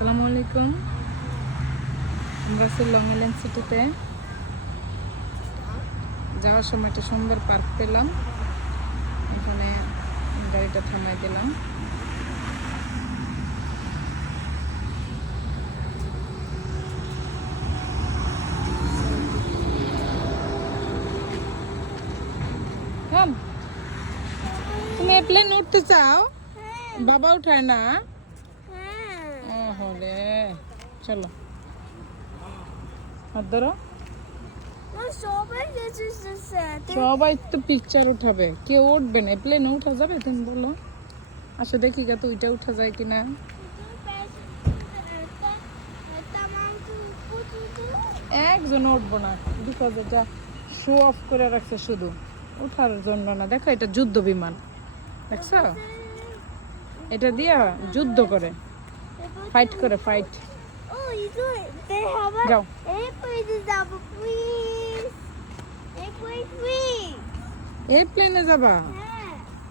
আসসালামু আলাইকুম। আমরা আছি লং আইল্যান্ড সিটিতে। যাওয়ার সময় একটা সুন্দর পার্ক পেলাম, এখানে গাড়িটা থামাই দিলাম। তুমি এপ্লেন উঠতে চাও? বাবা উঠায় না। হলে চলো, হাত ধরো। সবাই তো পিকচার উঠাবে, কেউ উঠবে না। প্লেনে উঠা যাবে? তুমি বলো। আচ্ছা দেখি তো ওইটা উঠা যায় কিনা। একজন উঠবো না, বিকজ এটা শো অফ করে রাখছে, শুধু উঠার জন্য না। দেখো, এটা যুদ্ধ বিমান, দেখছো? এটা দিয়া যুদ্ধ করে, ফাইট করে, ফাইট। যাও। এই প্লেনে যাবা?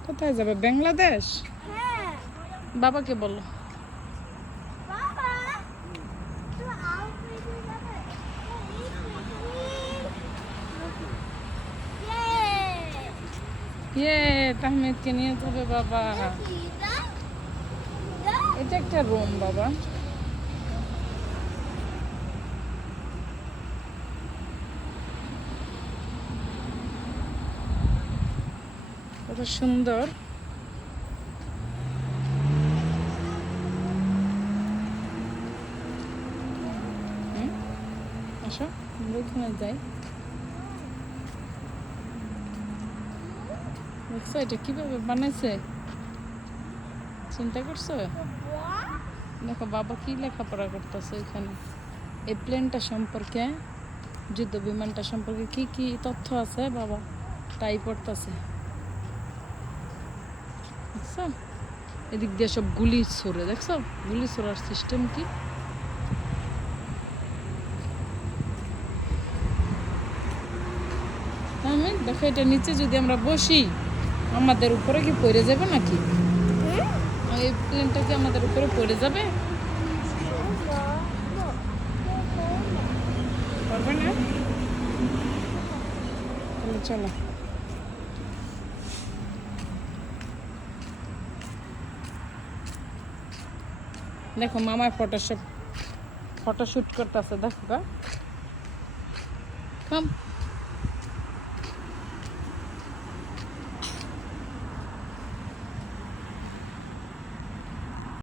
কোথায় যাবে? বাংলাদেশ? বাবাকে বলো। তাহমিদকে নিয়ে যাবে বাবা। এটা একটা রুম বাবা। কত সুন্দর। আসো, আমরা ওখানে যাই। দেখছো এটা কিভাবে বানাইছে? চিন্তা করছো? দেখো বাবা কি লেখাপড়া করতেছে এখানে। এই প্লেনটা সম্পর্কে, যুদ্ধ বিমানটা সম্পর্কে কি কি তথ্য আছে বাবা তাই পড়তেছে। দেখছো এদিক দিয়ে সব গুলি ছড়ে, দেখছো গুলি ছোড়ার সিস্টেম কি। আমি দেখো, এটা নিচে যদি আমরা বসি, আমাদের উপরে কি পড়ে যাবে নাকি? এই প্লেনটা কি আমাদের উপরে পড়ে যাবে? পারবে না। তাহলে চলো। দেখো মামার ফটোশুট করতেছে, দেখো। কাম